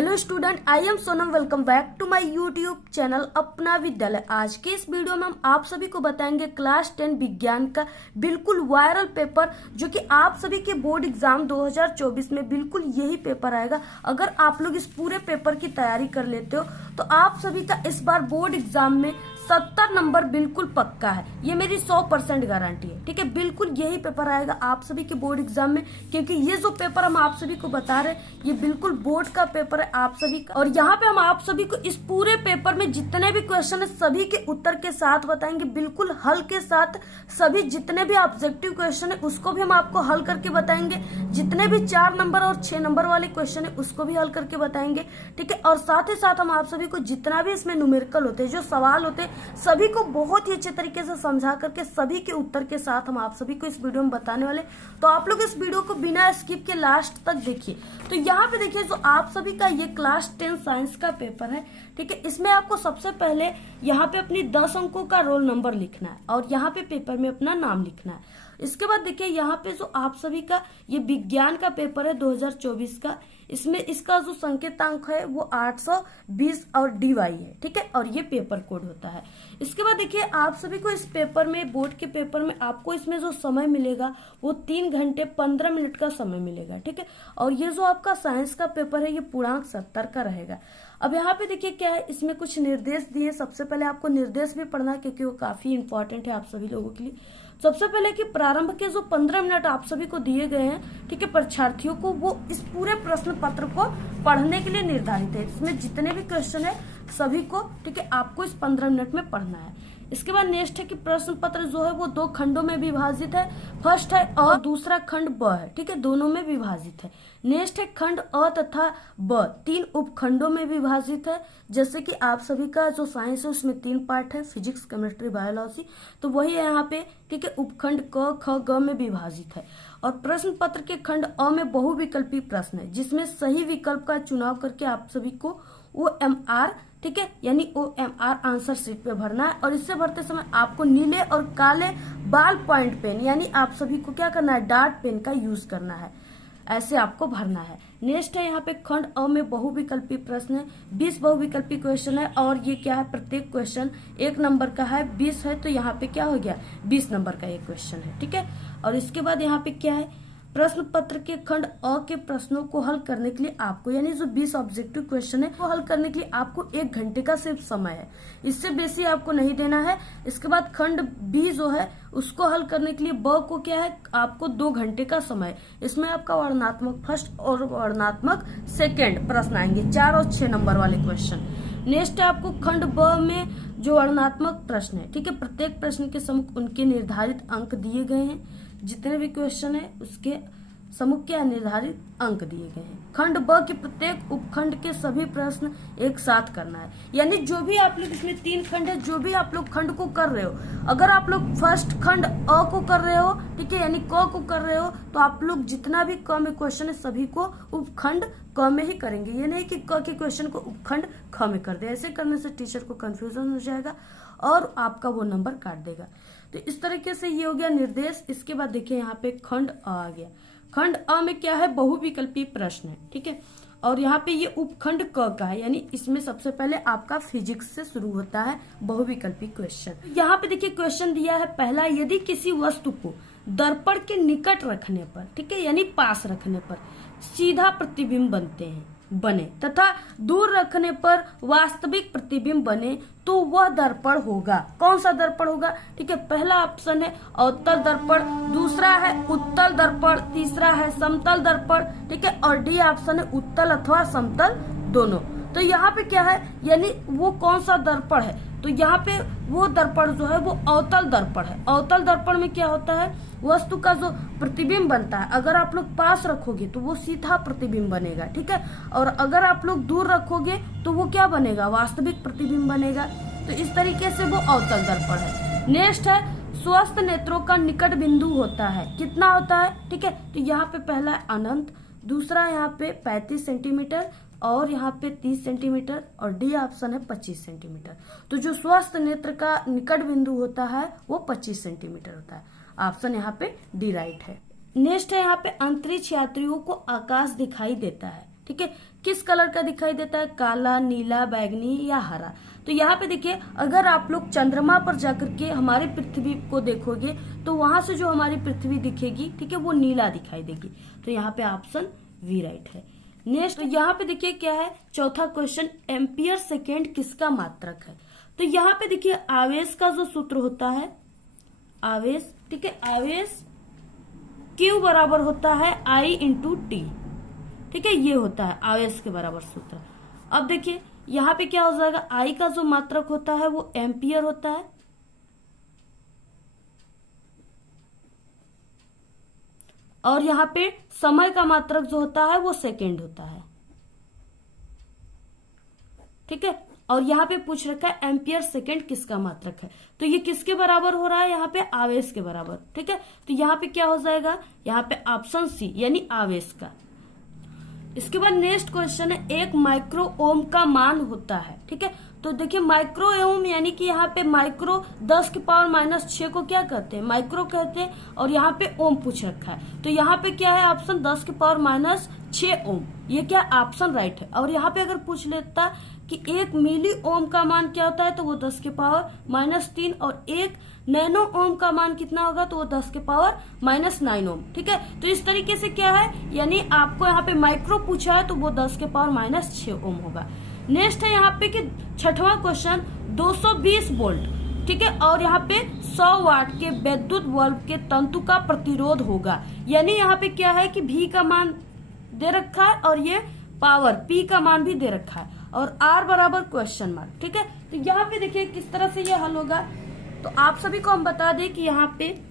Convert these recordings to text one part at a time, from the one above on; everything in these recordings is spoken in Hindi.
Hello student, I am Sonam. Welcome back to my YouTube channel Apna Vidyalaya. आज के इस वीडियो में हम आप सभी को बताएंगे क्लास 10 विज्ञान का बिल्कुल वायरल पेपर, जो कि आप सभी के बोर्ड एग्जाम 2024 में बिल्कुल यही पेपर आएगा। अगर आप लोग इस पूरे पेपर की तैयारी कर लेते हो तो आप सभी का इस बार बोर्ड एग्जाम में 70 नंबर बिल्कुल पक्का है। ये मेरी 100% गारंटी है। ठीक है, बिल्कुल यही पेपर आएगा आप सभी के बोर्ड एग्जाम में, क्योंकि ये जो पेपर हम आप सभी को बता रहे हैं ये बिल्कुल बोर्ड का पेपर है आप सभी का। और यहाँ पे हम आप सभी को इस पूरे पेपर में जितने भी क्वेश्चन है सभी के उत्तर के साथ बताएंगे, बिल्कुल हल के साथ। सभी जितने भी ऑब्जेक्टिव क्वेश्चन है उसको भी हम आपको हल करके बताएंगे। जितने भी 4 नंबर और 6 नंबर वाले क्वेश्चन है उसको भी हल करके बताएंगे। ठीक है, और साथ ही साथ हम आप सभी को जितना भी इसमें न्यूमेरिकल होते हैं, जो सवाल होते हैं, सभी को बहुत ही अच्छे तरीके से समझा करके सभी के उत्तर के साथ हम आप सभी को इस वीडियो में बताने वाले। तो आप लोग इस वीडियो को बिना स्किप के लास्ट तक देखिए। तो यहाँ पे देखिए, जो आप सभी का ये क्लास 10 साइंस का पेपर है, ठीक है, इसमें आपको सबसे पहले यहाँ पे अपनी 10 अंकों का रोल नंबर लिखना है और यहाँ पे पेपर में अपना नाम लिखना है। इसके बाद देखिए यहाँ पे जो आप सभी का ये विज्ञान का पेपर है 2024 का, इसमें इसका जो संकेतांक है वो 820 और DY है। ठीक है, और ये पेपर कोड होता है। इसके बाद देखिए आप सभी को इस पेपर में, बोर्ड के पेपर में आपको इसमें जो समय मिलेगा वो 3 घंटे 15 मिनट का समय मिलेगा। ठीक है, और ये जो आपका साइंस का पेपर है ये पूर्णांक 70 का रहेगा। अब यहाँ पे देखिए क्या है, इसमें कुछ निर्देश दिए। सबसे पहले आपको निर्देश भी पढ़ना है क्योंकि वो काफी इंपॉर्टेंट है आप सभी लोगों के लिए। सबसे पहले कि प्रारंभ के जो 15 मिनट आप सभी को दिए गए हैं, ठीक है, परीक्षार्थियों को वो इस पूरे प्रश्न पत्र को पढ़ने के लिए निर्धारित है। इसमें जितने भी क्वेश्चन है सभी को, ठीक है, आपको इस 15 मिनट में पढ़ना है। इसके बाद नेक्स्ट है कि प्रश्न पत्र जो है वो 2 खंडों में विभाजित है। फर्स्ट है और दूसरा खंड ब है। ठीक है, दोनों में विभाजित है। नेक्स्ट है खंड अ तथा ब 3 उपखंडों में विभाजित है। जैसे कि आप सभी का जो साइंस है उसमें 3 पार्ट है, फिजिक्स, केमिस्ट्री, बायोलॉजी, तो वही है यहाँ पे। ठीक है, उपखंड क, ख, ग में विभाजित है। और प्रश्न पत्र के खंड अ में बहुविकल्पी प्रश्न है, जिसमें सही विकल्प का चुनाव करके आप सभी को OMR, ठीक है, यानी OMR आंसर शीट पे भरना है। और इससे भरते समय आपको नीले और काले बाल पॉइंट पेन, यानी आप सभी को क्या करना है, डार्ट पेन का यूज करना है। ऐसे आपको भरना है। नेक्स्ट है यहाँ पे खंड अ में बहुविकल्पी प्रश्न है। 20 बहुविकल्पी क्वेश्चन है और ये क्या है, प्रत्येक क्वेश्चन 1 नंबर का है। 20 है तो यहाँ पे क्या हो गया, 20 नंबर का एक क्वेश्चन है। ठीक है, और इसके बाद यहाँ पे क्या है, प्रश्न पत्र के खंड अ के प्रश्नों को हल करने के लिए आपको, यानी जो 20 ऑब्जेक्टिव क्वेश्चन है वो हल करने के लिए आपको 1 घंटे का सिर्फ समय है, इससे बेसी आपको नहीं देना है। इसके बाद खंड बी जो है उसको हल करने के लिए ब को क्या है, आपको 2 घंटे का समय। इसमें आपका वर्णनात्मक फर्स्ट और वर्णनात्मक सेकेंड प्रश्न आएंगे, 4 और 6 नंबर वाले क्वेश्चन। नेक्स्ट है आपको खंड ब में जो वर्णनात्मक प्रश्न है, ठीक है, प्रत्येक प्रश्न के सम्मुख उनके निर्धारित अंक दिए गए हैं। जितने भी क्वेश्चन है उसके सम्मुख क्या निर्धारित अंक दिए गए हैं। खंड ब के प्रत्येक उपखंड के सभी प्रश्न एक साथ करना है, यानी जो भी आप लोग, इसमें 3 खंड है, जो भी आप लोग खंड को कर रहे हो, अगर आप लोग फर्स्ट खंड अ को कर रहे हो, ठीक है, यानी क को कर रहे हो, तो आप लोग जितना भी क में क्वेश्चन है सभी को उपखंड क में ही करेंगे। ये नहीं कि क के क्वेश्चन को उपखंड ख में कर दे। ऐसे करने से टीचर को कंफ्यूजन हो जाएगा और आपका वो नंबर काट देगा। तो इस तरीके से ये हो गया निर्देश। इसके बाद देखिए यहाँ पे खंड अ आ गया। खंड अ में क्या है, बहुविकल्पी प्रश्न है। ठीक है, और यहाँ पे ये उपखंड क का है, यानी इसमें सबसे पहले आपका फिजिक्स से शुरू होता है बहुविकल्पी क्वेश्चन। यहाँ पे देखिए क्वेश्चन दिया है पहला, यदि किसी वस्तु को दर्पण के निकट रखने पर, ठीक है, यानी पास रखने पर सीधा प्रतिबिंब बने तथा दूर रखने पर वास्तविक प्रतिबिंब बने तो वह दर्पण होगा। कौन सा दर्पण होगा, ठीक है, पहला ऑप्शन है अवतल दर्पण, दूसरा है उत्तल दर्पण, तीसरा है समतल दर्पण, ठीक है, और डी ऑप्शन है उत्तल अथवा समतल दोनों। तो यहाँ पे क्या है, यानी वो कौन सा दर्पण है, तो यहाँ पे वो दर्पण जो है वो अवतल दर्पण है। अवतल दर्पण में क्या होता है, वस्तु का जो प्रतिबिंब बनता है, अगर आप लोग पास रखोगे तो वो सीधा प्रतिबिंब बनेगा। ठीक है, और अगर आप लोग दूर रखोगे तो वो क्या बनेगा, वास्तविक प्रतिबिंब बनेगा। तो इस तरीके से वो अवतल दर्पण है। नेक्स्ट है स्वस्थ नेत्रों का निकट बिंदु होता है, कितना होता है, ठीक है, तो यहाँ पे पहला है अनंत, दूसरा यहाँ पे 35 सेंटीमीटर और यहाँ पे 30 सेंटीमीटर और डी ऑप्शन है 25 सेंटीमीटर। तो जो स्वस्थ नेत्र का निकट बिंदु होता है वो 25 सेंटीमीटर होता है। ऑप्शन यहाँ पे डी राइट है। नेक्स्ट है यहाँ पे अंतरिक्ष यात्रियों को आकाश दिखाई देता है, ठीक है, किस कलर का दिखाई देता है, काला, नीला, बैगनी या हरा। तो यहाँ पे देखिए, अगर आप लोग चंद्रमा पर जाकर के हमारी पृथ्वी को देखोगे तो वहां से जो हमारी पृथ्वी दिखेगी, ठीक है, वो नीला दिखाई देगी। तो यहाँ पे ऑप्शन बी राइट है। नेक्स्ट, तो यहाँ पे देखिए क्या है, चौथा क्वेश्चन, एम्पियर सेकेंड किसका मात्रक है। तो यहाँ पे देखिए आवेश का जो सूत्र होता है, आवेश, ठीक है, आवेश Q बराबर होता है I इंटू टी, ठीक है, ये होता है आवेश के बराबर सूत्र। अब देखिए यहाँ पे क्या हो जाएगा, I का जो मात्रक होता है वो एम्पियर होता है, और यहाँ पे समय का मात्रक जो होता है वो सेकेंड होता है, ठीक है। और यहाँ पे पूछ रखा है एम्पियर सेकेंड किसका मात्रक है, तो ये किसके बराबर हो रहा है, यहाँ पे आवेश के बराबर, ठीक है। तो यहाँ पे क्या हो जाएगा, यहाँ पे ऑप्शन सी यानी आवेश का। इसके बाद नेक्स्ट क्वेश्चन है, एक माइक्रो ओम का मान होता है, ठीक है। तो देखिए माइक्रो ओम यानी कि यहाँ पे माइक्रो 10 की पावर -6 को क्या कहते हैं, माइक्रो कहते हैं, और यहाँ पे ओम पूछ रखा है। तो यहाँ पे क्या है ऑप्शन 10 की पावर -6 ओम, ये क्या ऑप्शन राइट है। और यहाँ पे अगर पूछ लेता कि 1 मिली ओम का मान क्या होता है, तो वो 10 की पावर -3, और 1 नैनो ओम का मान कितना होगा, तो वो 10 के पावर -9 ओम, ठीक है। तो इस तरीके से क्या है, यानी आपको यहाँ पे माइक्रो पूछा है तो वो 10 के पावर -6 ओम होगा। नेक्स्ट है यहाँ पे कि छठवां क्वेश्चन, 220 वोल्ट, ठीक है, और यहाँ पे 100 वाट के विद्युत बल्ब के तंतु का प्रतिरोध होगा। यानी यहाँ पे क्या है कि V का मान दे रखा है और ये पावर P का मान भी दे रखा है, और R बराबर क्वेश्चन मार्क, ठीक है। तो यहाँ पे देखिए किस तरह से ये हल होगा। तो आप सभी को हम बता दें कि यहाँ पे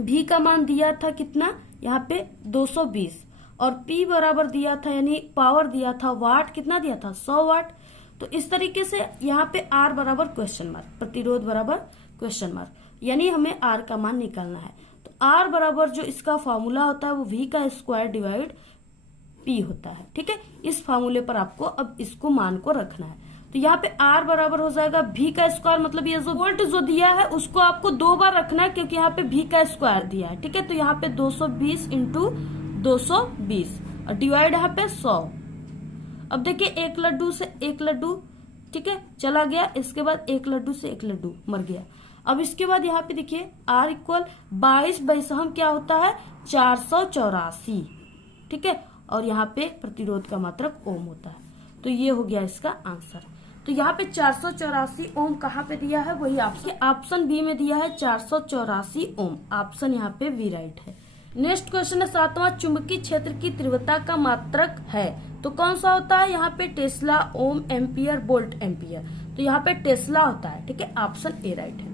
V का मान दिया था कितना, यहाँ पे 220, और P बराबर दिया था यानी पावर दिया था, वाट कितना दिया था, 100 वाट। तो इस तरीके से यहाँ पे R बराबर क्वेश्चन मार्क, प्रतिरोध बराबर क्वेश्चन मार्क, यानी हमें R का मान निकालना है। तो R बराबर जो इसका फॉर्मूला होता है वो V का स्क्वायर डिवाइड P होता है, ठीक है। इस फॉर्मूले पर आपको अब इसको मान को रखना है। तो यहाँ पे R बराबर हो जाएगा V का स्क्वायर, मतलब ये जो वोल्ट जो दिया है उसको आपको 2 बार रखना है, क्योंकि यहाँ पे V का स्क्वायर दिया है, ठीक है। तो यहाँ पे 220 इंटू 220 और डिवाइड यहाँ पे 100। अब देखिए एक लड्डू से एक लड्डू, ठीक है, चला गया, इसके बाद एक लड्डू से एक लड्डू मर गया। अब इसके बाद यहाँ पे देखिए R इक्वल 22/हम क्या होता है, 484, ठीक है, और यहाँ पे प्रतिरोध का मात्रक ओम होता है। तो ये हो गया इसका आंसर। तो यहाँ पे 484 ओम कहाँ पे दिया है, वही ऑप्शन बी में दिया है, 484 ओम, ऑप्शन यहाँ पे बी राइट है। नेक्स्ट क्वेश्चन है, सातवां, चुंबकीय क्षेत्र की तीव्रता का मात्रक है, तो कौन सा होता है, यहाँ पे टेस्ला, ओम, एम्पियर, वोल्ट, एम्पियर। तो यहाँ पे टेस्ला होता है, ठीक है, ऑप्शन ए राइट है।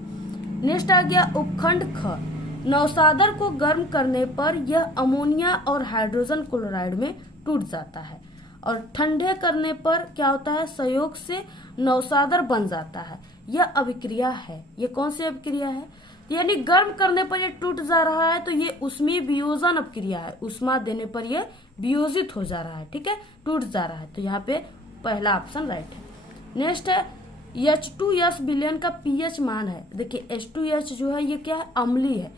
नेक्स्ट आ गया उपखंड ख, नौसादर को गर्म करने पर यह अमोनिया और हाइड्रोजन क्लोराइड में टूट जाता है, और ठंडे करने पर क्या होता है, संयोग से नौसादर बन जाता है। यह अभिक्रिया है, ये कौन सी अभिक्रिया है, यानी गर्म करने पर ये टूट जा रहा है, तो ये उष्मीय वियोजन अभिक्रिया है, उष्मा देने पर ये वियोजित हो जा रहा है, ठीक है, टूट जा रहा है। तो यहाँ पे पहला ऑप्शन राइट है। नेक्स्ट है, H2S विलयन का pH मान है। देखिए H2S जो है ये क्या है, अम्लीय है,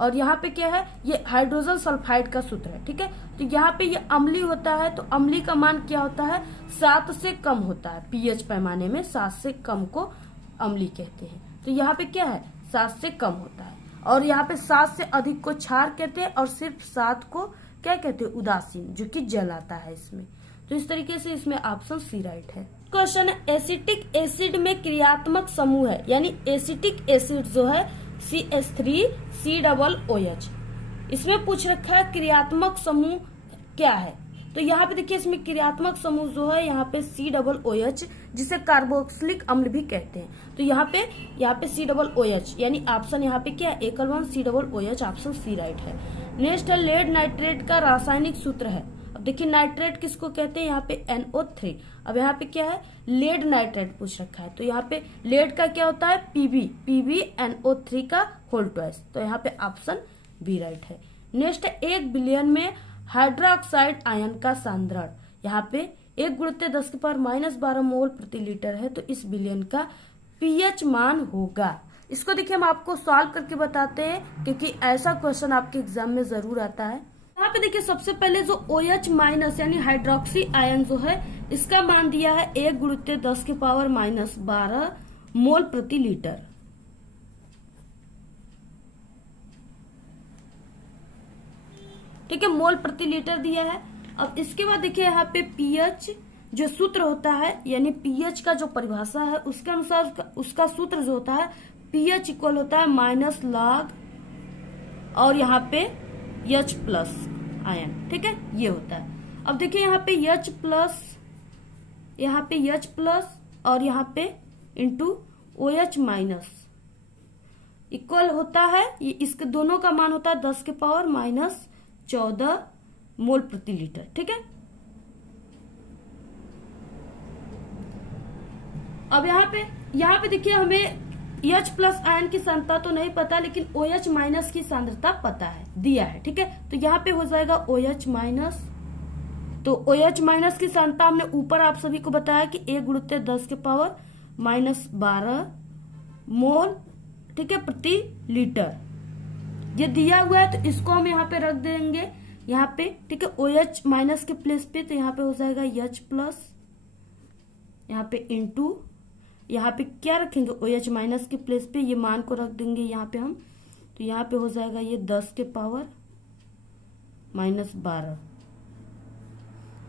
और यहाँ पे क्या है, ये हाइड्रोजन सल्फाइड का सूत्र है, ठीक है। तो यहाँ पे ये अम्लीय होता है, तो अम्लीय का मान क्या होता है, 7 से कम होता है, pH पैमाने में 7 से कम को अम्लीय कहते हैं। तो यहाँ पे क्या है, 7 से कम होता है, और यहाँ पे 7 से अधिक को क्षार कहते हैं, और सिर्फ 7 को क्या कहते हैं, उदासीन, जो कि जल आता है इसमें। तो इस तरीके से इसमें ऑप्शन सी राइट है। क्वेश्चन है, एसिटिक एसिड में क्रियात्मक समूह है, यानी एसिटिक एसिड जो है CH3COOH, इसमें पूछ रखा है क्रियात्मक समूह क्या है। तो यहाँ पे देखिए इसमें क्रियात्मक समूह जो है यहाँ पे COOH, जिसे कार्बोक्सिलिक अम्ल भी कहते हैं। तो यहाँ पे COOH, यानी ऑप्शन यहाँ पे क्या है, एकल one COOH, option C right है। नेक्स्ट है, लेड नाइट्रेट का रासायनिक सूत्र है। अब देखिए नाइट्रेट किसको कहते हैं, यहाँ पे NO3। अब यहाँ पे क्या है, लेड नाइट्रेट पूछ रखा है, तो यहाँ पे लेड का क्या होता है, PbNO3 का होल ट्वाइस। तो यहाँ पे ऑप्शन बी राइट है। नेक्स्ट है, 1 बिलियन में हाइड्रोक्साइड आयन का सांद्रण, यहाँ पे 1×10⁻⁻12 मोल प्रति लीटर है, तो इस बिलियन का pH मान होगा। इसको देखिए हम आपको सॉल्व करके बताते हैं, क्योंकि ऐसा क्वेश्चन आपके एग्जाम में जरूर आता है। यहाँ पे देखिए सबसे पहले जो OH माइनस यानी हाइड्रोक्सी आयन जो है इसका मान दिया है 1×10⁻⁻12 मोल प्रति लीटर। ठीक है, मोल प्रति लीटर दिया है। अब इसके बाद देखिए यहाँ पे पीएच जो सूत्र होता है यानी पीएच का जो परिभाषा है उसके अनुसार उसका सूत्र जो होता है पीएच इक्वल होता है माइनस लॉग और यहाँ पे H प्लस आयन। ठीक है, ये होता है। अब देखिए यहाँ पे H प्लस, यहाँ पे H प्लस और यहाँ पे इंटू OH माइनस इक्वल होता है, ये इसके दोनों का मान होता है 10⁻⁻14 मोल प्रति लीटर। ठीक है, अब यहाँ पे देखिए हमें H प्लस आयन की सांद्रता तो नहीं पता लेकिन OH माइनस की सांद्रता पता है, दिया है। ठीक है, तो यहाँ पे हो जाएगा OH माइनस, तो OH माइनस की सांद्रता हमने ऊपर आप सभी को बताया कि 1×10⁻⁻12 मोल, ठीक है, प्रति लीटर ये दिया हुआ है। तो इसको हम यहाँ पे रख देंगे यहाँ पे। ठीक है, OH माइनस के प्लेस पे, तो यहाँ पे हो जाएगा H प्लस, यहाँ पे इंटू, यहाँ पे क्या रखेंगे OH माइनस के प्लेस पे ये मान को रख देंगे यहाँ पे हम, तो यहाँ पे हो जाएगा ये 10⁻⁻12।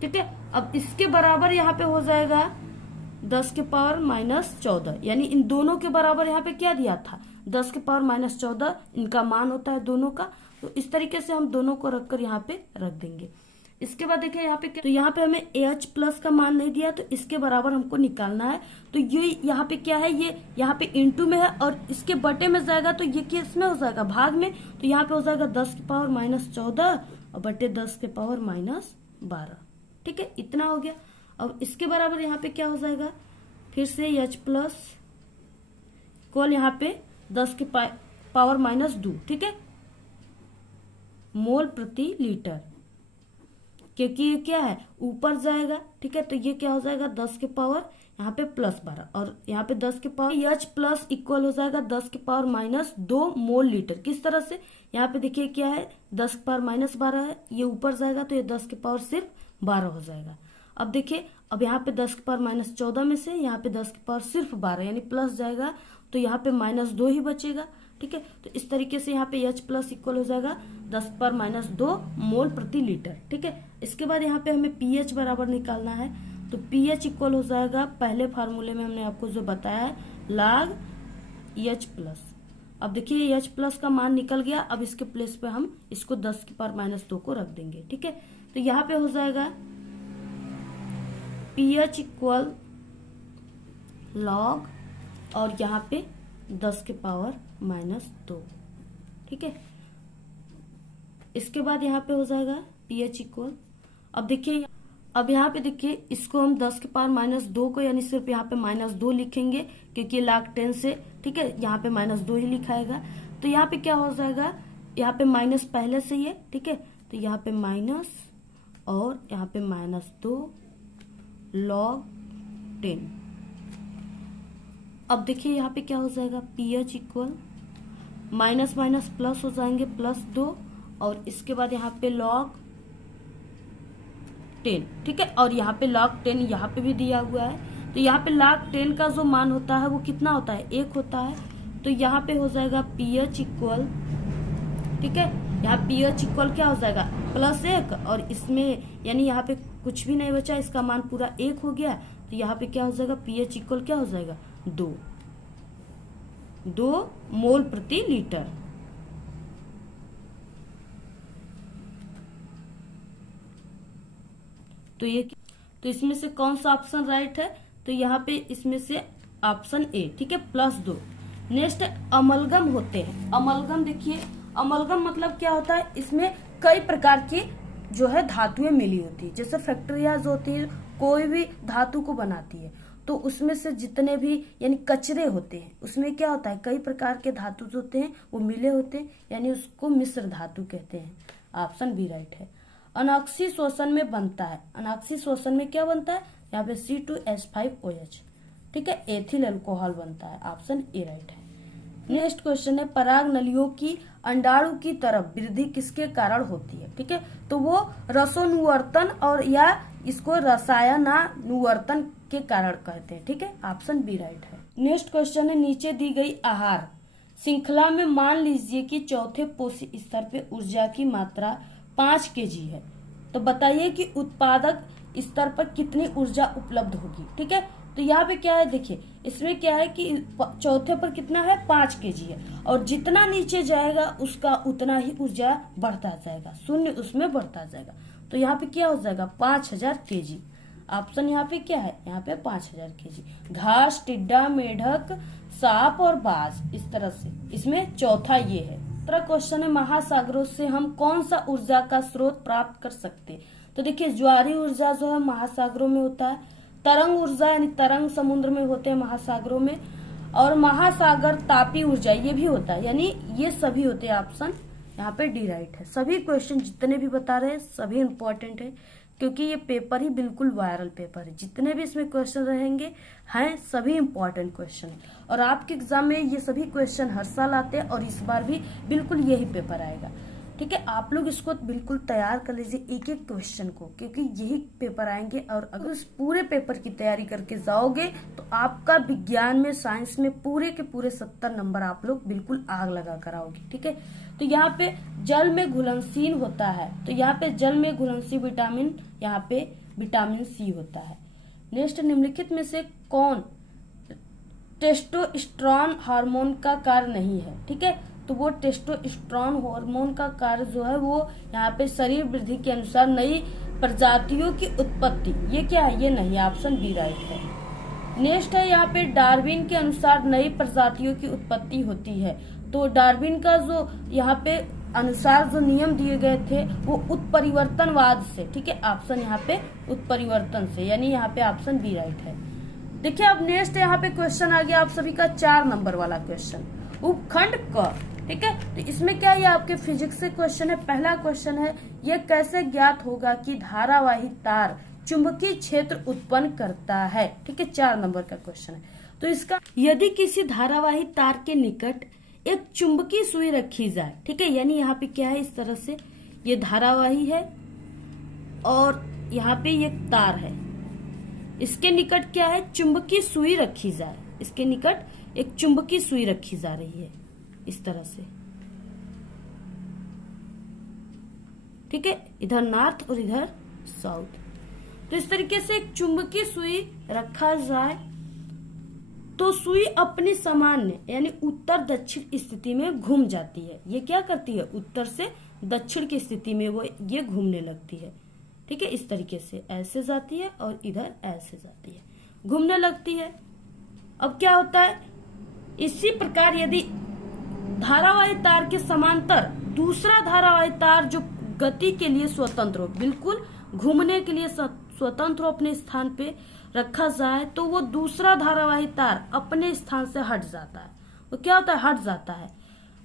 ठीक है, अब इसके बराबर यहाँ पे हो जाएगा 10⁻⁻14, यानी इन दोनों के बराबर यहाँ पे क्या दिया था 10⁻⁻14 इनका मान होता है दोनों का। तो इस तरीके से हम दोनों को रखकर यहाँ पे रख देंगे। इसके बाद देखिए यहाँ पे तो यहाँ पे हमें AH प्लस का मान नहीं दिया तो इसके बराबर हमको निकालना है। तो ये यहाँ पे क्या है, ये यहाँ पे इंटू में है और इसके बटे में जाएगा तो ये किस में हो जाएगा, भाग में। तो यहाँ पे हो जाएगा 10⁻⁻14 और बटे 10⁻⁻12। ठीक है, इतना हो गया। अब इसके बराबर यहाँ पे क्या हो जाएगा, फिर से H प्लस इक्वल यहाँ पे 10⁻⁻2। ठीक है, मोल प्रति लीटर, क्योंकि ये क्या है ऊपर जाएगा। ठीक है, तो ये क्या हो जाएगा 10 के पावर यहाँ पे +12 और यहाँ पे 10 के पावर H प्लस इक्वल हो जाएगा 10⁻⁻2 मोल लीटर। किस तरह से, यहाँ पे देखिए क्या है 10⁻⁻12 है, ये ऊपर जाएगा तो ये 10 के पावर सिर्फ 12 हो जाएगा। अब देखिए, अब यहाँ पे 10⁻⁻14 में से यहाँ पे 10 के पावर सिर्फ 12 यानी प्लस जाएगा तो यहाँ पे -2 ही बचेगा। ठीक है, तो इस तरीके से यहाँ पे H प्लस इक्वल हो जाएगा 10⁻⁻2 मोल प्रति लीटर। ठीक है, इसके बाद यहाँ पे हमें pH बराबर निकालना है। तो pH इक्वल हो जाएगा, पहले फार्मूले में हमने आपको जो बताया है log H प्लस। अब देखिए H प्लस का मान निकल गया। अब इसके प्लेस पे हम इसको 10⁻⁻2 को रख देंगे। ठीक है, तो यहाँ पे हो जाएगा pH इक्वल log और यहाँ पे 10⁻⁻2। ठीक है, इसके बाद यहाँ पे हो जाएगा pH इक्वल, अब देखिए, अब यहाँ पे देखिए इसको हम 10⁻⁻2 को यानी सिर्फ यहाँ पे -2 लिखेंगे क्योंकि log 10 से, ठीक है, यहाँ पे -2 ही लिखाएगा। तो यहाँ पे क्या हो जाएगा, यहाँ पे माइनस पहले से ही है। ठीक है, तो यहाँ पे माइनस और यहाँ पे -2 log 10। अब देखिए यहाँ पे क्या हो जाएगा pH equal minus minus plus हो जाएंगे +2 और इसके बाद यहाँ पे log 10। ठीक है, और यहाँ पे log 10 यहाँ पे भी दिया हुआ है। तो यहाँ पे log 10 का जो मान होता है वो कितना होता है, 1 होता है। तो यहाँ पे हो जाएगा pH इक्वल, ठीक है, यहाँ pH इक्वल क्या हो जाएगा +1 और इसमें यानी यहाँ पे कुछ भी नहीं बचा, इसका मान पूरा 1 हो गया। तो यहाँ पे क्या हो जाएगा pH इक्वल क्या हो जाएगा 2 मोल प्रति लीटर। तो इसमें से कौन सा ऑप्शन राइट है, तो यहाँ पे इसमें से ऑप्शन ए। ठीक है, +2। नेक्स्ट अमलगम होते हैं। अमलगम देखिए, अमलगम मतलब क्या होता है, इसमें कई प्रकार की जो है धातुएं मिली होती है। जैसे फैक्ट्रिया जो होती है कोई भी धातु को बनाती है तो उसमें से जितने भी यानी कचरे होते हैं उसमें क्या होता है कई प्रकार के धातु जो होते हैं वो मिले होते हैं, यानी उसको मिश्र धातु कहते हैं। ऑप्शन बी राइट है। अनॉक्सी शोषण में बनता है, अनॉक्सी शोषण में क्या बनता है, यहाँ पे C2H5OH। ठीक है, एथिल अल्कोहल बनता है। ऑप्शन ए राइट है। नेक्स्ट क्वेश्चन है, पराग नलियों की अंडाणु की तरफ वृद्धि किसके कारण होती है? ठीक है, तो वो रसोनुवर्तन और या इसको रसायनानुवर्तन के कारण कहते हैं। ठीक है, ऑप्शन बी राइट है। नेक्स्ट क्वेश्चन है, नीचे दी गई आहार श्रृंखला में मान लीजिए कि चौथे पोषी स्तर पे ऊर्जा की मात्रा 5 kg है, तो बताइए कि उत्पादक स्तर पर कितनी ऊर्जा उपलब्ध होगी। ठीक है, तो यहाँ पे क्या है, देखिए इसमें क्या है कि चौथे पर कितना है, 5 kg है, और जितना नीचे जाएगा उसका उतना ही ऊर्जा बढ़ता जाएगा, शून्य उसमें बढ़ता जाएगा। तो यहाँ पे क्या हो जाएगा, 5000 kg। ऑप्शन यहाँ पे क्या है, यहाँ पे 5000 kg। घास, टिड्डा, मेढक, सांप और बाज, इस तरह से इसमें चौथा ये है। दूसरा क्वेश्चन है, महासागरों से हम कौन सा ऊर्जा का स्रोत प्राप्त कर सकते हैं? तो देखिए ज्वारी ऊर्जा जो है महासागरों में होता है, तरंग ऊर्जा यानी तरंग समुद्र में होते हैं महासागरों में, और महासागर तापी ऊर्जा ये भी होता है, यानी ये सभी होते हैं। ऑप्शन यहाँ पे डी राइट है। सभी क्वेश्चन जितने भी बता रहे हैं सभी इंपॉर्टेंट है, क्योंकि ये पेपर ही बिल्कुल वायरल पेपर है। जितने भी इसमें क्वेश्चन रहेंगे हैं सभी इंपॉर्टेंट क्वेश्चन है, और आपके एग्जाम में ये सभी क्वेश्चन हर साल आते हैं और इस बार भी बिल्कुल यही पेपर आएगा। ठीक है, आप लोग इसको बिल्कुल तैयार कर लीजिए एक एक क्वेश्चन को, क्योंकि यही पेपर आएंगे, और अगर इस पूरे पेपर की तैयारी करके जाओगे तो आपका विज्ञान में, साइंस में पूरे के पूरे 70 नंबर आप लोग बिल्कुल आग लगा कर आओगे। ठीक है, तो यहाँ पे जल में घुलनशील होता है, तो यहाँ पे जल में घुलनशील विटामिन, यहाँ पे विटामिन सी होता है। नेक्स्ट, निम्नलिखित में से कौन टेस्टोस्टेरोन हार्मोन का कार्य नहीं है? ठीक है, तो वो टेस्टोस्टेरोन हार्मोन का कार्य जो है वो यहाँ पे शरीर वृद्धि के अनुसार नई प्रजातियों की उत्पत्ति, ये क्या है, ये नहीं, ऑप्शन बी राइट है। नेक्स्ट है, यहाँ पे डार्विन के अनुसार नई प्रजातियों की उत्पत्ति होती है, तो डार्विन का जो यहाँ पे अनुसार जो नियम दिए गए थे वो उत्परिवर्तनवाद से। ठीक है, ऑप्शन यहाँ पे उत्परिवर्तन से, यानी यहाँ पे ऑप्शन बी राइट है। देखिए अब नेक्स्ट यहाँ पे क्वेश्चन आ गया आप सभी का 4 नंबर वाला क्वेश्चन, उपखंड क। ठीक है, तो इसमें क्या, ये आपके फिजिक्स से क्वेश्चन है। पहला क्वेश्चन है, यह कैसे ज्ञात होगा कि धारावाही तार चुंबकीय क्षेत्र उत्पन्न करता है? ठीक है, 4 नंबर का क्वेश्चन है। तो इसका, यदि किसी धारावाही तार के निकट एक चुंबकीय सुई रखी जाए, ठीक है, यानी यहाँ पे क्या है, इस तरह से ये धारावाही है और यहाँ पे ये तार है, इसके निकट क्या है, चुंबकीय सुई रखी जाए, इसके निकट एक चुंबकीय सुई रखी जा रही है इस तरह से। ठीक है, इधर नॉर्थ और इधर साउथ, तो इस तरीके से एक चुंबकीय सुई रखा जाए तो सुई अपनी सामान्य यानी उत्तर दक्षिण स्थिति में घूम जाती है। ये क्या करती है, उत्तर से दक्षिण की स्थिति में वो ये घूमने लगती है। ठीक है, इस तरीके से ऐसे जाती है और इधर ऐसे जाती है, घूमने लगती है। अब क्या होता है, इसी प्रकार यदि धारावाही तार के समांतर दूसरा धारावाही तार जो गति के लिए स्वतंत्र हो, बिल्कुल घूमने के लिए स्वतंत्र हो, अपने स्थान पे रखा जाए, तो वो दूसरा धारावाही तार अपने स्थान से हट जाता है। वो क्या होता है, हट जाता है,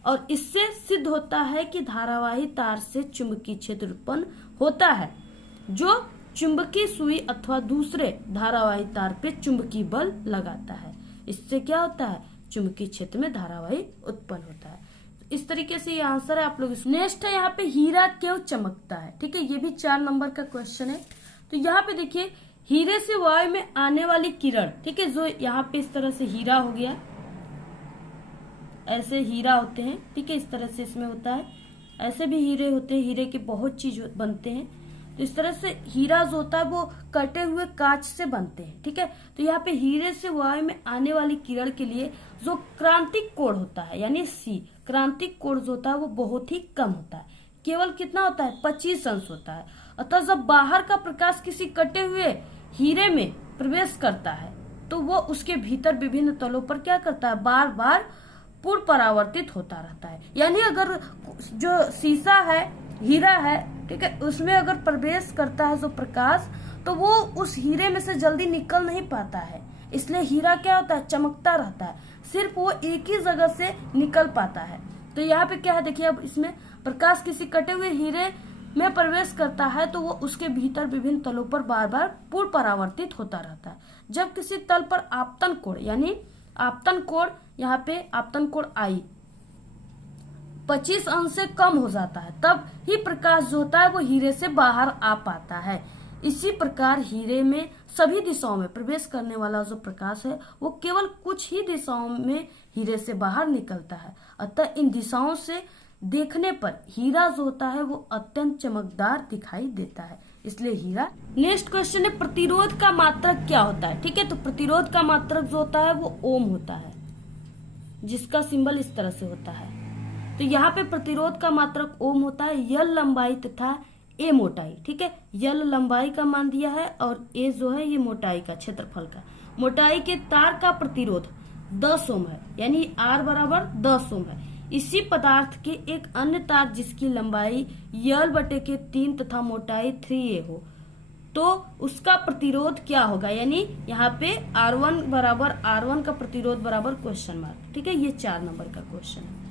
और इससे सिद्ध होता है कि धारावाही तार से चुंबकीय क्षेत्र उत्पन्न होता है जो चुंबकीय सुई अथवा दूसरे धारावाही तार पे चुंबकीय बल लगाता है। इससे क्या होता है, चुंबकीय क्षेत्र में धारावाही उत्पन्न होता है। इस तरीके से ये आंसर है आप लोग। नेक्स्ट है, यहाँ पे हीरा क्यों चमकता है? ठीक है, ये भी 4 नंबर का क्वेश्चन है। तो यहाँ पे देखिए, हीरे से वायु में आने वाली किरण, ठीक है, जो यहाँ पे इस तरह से हीरा हो गया, ऐसे हीरा होते हैं। ठीक है, इस तरह से इसमें होता है, ऐसे भी हीरे होते हैं, हीरे के बहुत चीज बनते हैं। तो इस तरह से हीरा जो होता है वो कटे हुए कांच से बनते हैं। ठीक है, तो यहाँ पे हीरे से वायु में आने वाली किरण के लिए जो क्रांतिक कोण होता है, यानी सी, क्रांतिक कोण जो होता है वो बहुत ही कम होता है, केवल कितना होता है, 25 अंश होता है। अतः जब बाहर का प्रकाश किसी कटे हुए हीरे में प्रवेश करता है तो वो उसके भीतर विभिन्न तलों पर क्या करता है, बार बार पूर्ण परावर्तित होता रहता है। यानी अगर जो शीशा है, हीरा है, ठीक है, उसमें अगर प्रवेश करता है जो प्रकाश, तो वो उस हीरे में से जल्दी निकल नहीं पाता है, इसलिए हीरा क्या होता है, चमकता रहता है, सिर्फ वो एक ही जगह से निकल पाता है। तो यहाँ पे क्या है, देखिए अब इसमें प्रकाश किसी कटे हुए हीरे में प्रवेश करता है तो वो उसके भीतर विभिन्न तलों पर बार बार पूर्ण परावर्तित होता रहता है। जब किसी तल पर आपतन कोण यानी आपतन कोण, यहाँ पे आपतन कोण आई 25 अंश से कम हो जाता है, तब ही प्रकाश जो होता है वो हीरे से बाहर आ पाता है। इसी प्रकार हीरे में सभी दिशाओं में प्रवेश करने वाला जो प्रकाश है वो केवल कुछ ही दिशाओं में हीरे से बाहर निकलता है। अतः इन दिशाओं से देखने पर हीरा जो होता है वो अत्यंत चमकदार दिखाई देता है, इसलिए हीरा। नेक्स्ट क्वेश्चन है प्रतिरोध का मात्रक क्या होता है। ठीक है, तो प्रतिरोध का मात्रक जो होता है वो ओम होता है, जिसका सिंबल इस तरह से होता है। तो यहाँ पे प्रतिरोध का मात्रक ओम होता है। यल लंबाई तथा ए मोटाई। ठीक है, यल लंबाई का मान दिया है और ए जो है ये मोटाई का, क्षेत्रफल का। मोटाई के तार का प्रतिरोध 10 ओम है, यानी R बराबर 10 ओम है। इसी पदार्थ के एक अन्य तार जिसकी लंबाई यल बटे के 3 तथा मोटाई 3a हो, तो उसका प्रतिरोध क्या होगा, यानी यहाँ पे R1 बराबर R1 का प्रतिरोध बराबर क्वेश्चन मार्क। ठीक है, ये 4 नंबर का क्वेश्चन है।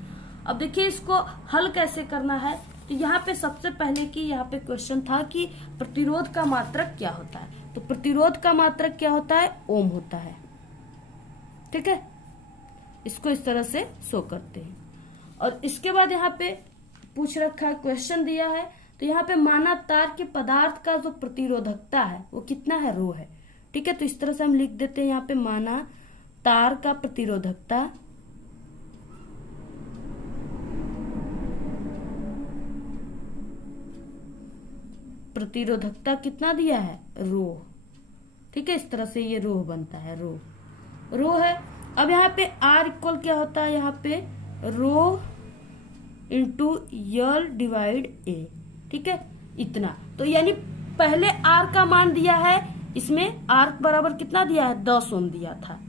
अब देखिए इसको हल कैसे करना है। तो यहाँ पे सबसे पहले की यहाँ पे क्वेश्चन था कि प्रतिरोध का मात्रक क्या होता है। तो प्रतिरोध का मात्रक क्या होता है, ओम होता है। ठीक है, इसको इस तरह से शो करते हैं। और इसके बाद यहाँ पे पूछ रखा है, क्वेश्चन दिया है, तो यहाँ पे माना तार के पदार्थ का जो प्रतिरोधकता है वो कितना है, रो है। ठीक है, तो इस तरह से हम लिख देते हैं यहाँ पे माना तार का प्रतिरोधकता कितना दिया है, रो। ठीक है, इस तरह से ये रो बनता है, रो है। अब यहाँ पे R इक्वल क्या होता है, यहाँ पे रो इंटू यल डिवाइड ए। ठीक है, इतना। तो यानी पहले R का मान दिया है, इसमें R बराबर कितना दिया है, 10 ओम दिया था।